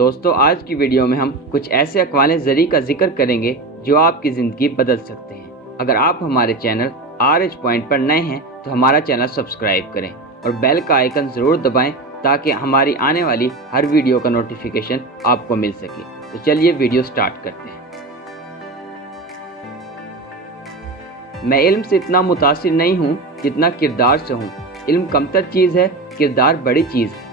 دوستو آج کی ویڈیو میں ہم کچھ ایسے اقوال زری کا ذکر کریں گے جو آپ کی زندگی بدل سکتے ہیں۔ اگر آپ ہمارے چینل RH پوائنٹ پر نئے ہیں تو ہمارا چینل سبسکرائب کریں اور بیل کا آئیکن ضرور دبائیں تاکہ ہماری آنے والی ہر ویڈیو کا نوٹیفیکیشن آپ کو مل سکے۔ تو چلیے ویڈیو سٹارٹ کرتے ہیں۔ میں علم سے اتنا متاثر نہیں ہوں جتنا کردار سے ہوں۔ علم کمتر چیز ہے، کردار بڑی چیز ہے۔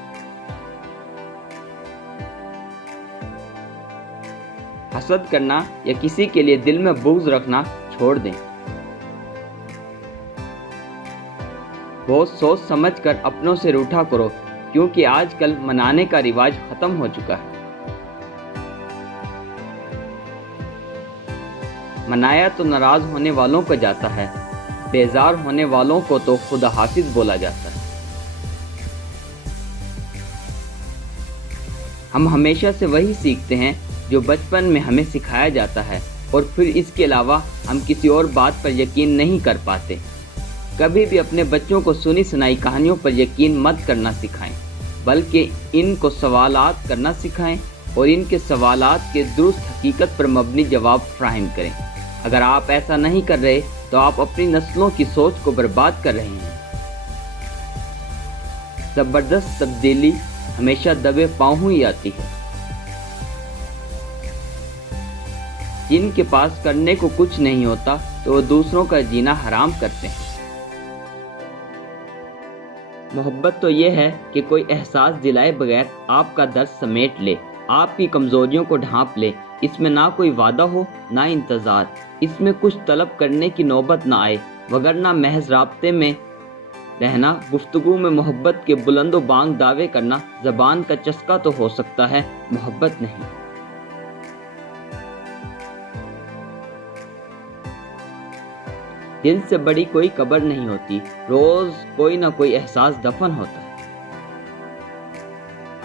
حسد کرنا یا کسی کے لیے دل میں بغض رکھنا چھوڑ دیں۔ بہت سوچ سمجھ کر اپنوں سے روٹھا کرو، کیونکہ آج کل منانے کا رواج ختم ہو چکا ہے۔ منایا تو ناراض ہونے والوں کو جاتا ہے، بیزار ہونے والوں کو تو خدا حافظ بولا جاتا ہے۔ ہم ہمیشہ سے وہی سیکھتے ہیں جو بچپن میں ہمیں سکھایا جاتا ہے، اور پھر اس کے علاوہ ہم کسی اور بات پر یقین نہیں کر پاتے۔ کبھی بھی اپنے بچوں کو سنی سنائی کہانیوں پر یقین مت کرنا سکھائیں، بلکہ ان کو سوالات کرنا سکھائیں اور ان کے سوالات کے درست حقیقت پر مبنی جواب فراہم کریں۔ اگر آپ ایسا نہیں کر رہے تو آپ اپنی نسلوں کی سوچ کو برباد کر رہے ہیں۔ زبردست تبدیلی ہمیشہ دبے پاؤں ہی آتی ہے۔ جن کے پاس کرنے کو کچھ نہیں ہوتا تو وہ دوسروں کا جینا حرام کرتے ہیں۔ محبت تو یہ ہے کہ کوئی احساس دلائے بغیر آپ کا درد سمیٹ لے، آپ کی کمزوریوں کو ڈھانپ لے۔ اس میں نہ کوئی وعدہ ہو نہ انتظار، اس میں کچھ طلب کرنے کی نوبت نہ آئے، وگرنہ محض رابطے میں رہنا، گفتگو میں محبت کے بلند و بانگ دعوے کرنا زبان کا چسکا تو ہو سکتا ہے، محبت نہیں۔ دل سے بڑی کوئی قبر نہیں ہوتی، روز کوئی نہ کوئی احساس دفن ہوتا ہے۔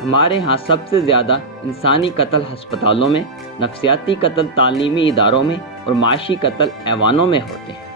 ہمارے ہاں سب سے زیادہ انسانی قتل ہسپتالوں میں، نفسیاتی قتل تعلیمی اداروں میں اور معاشی قتل ایوانوں میں ہوتے ہیں۔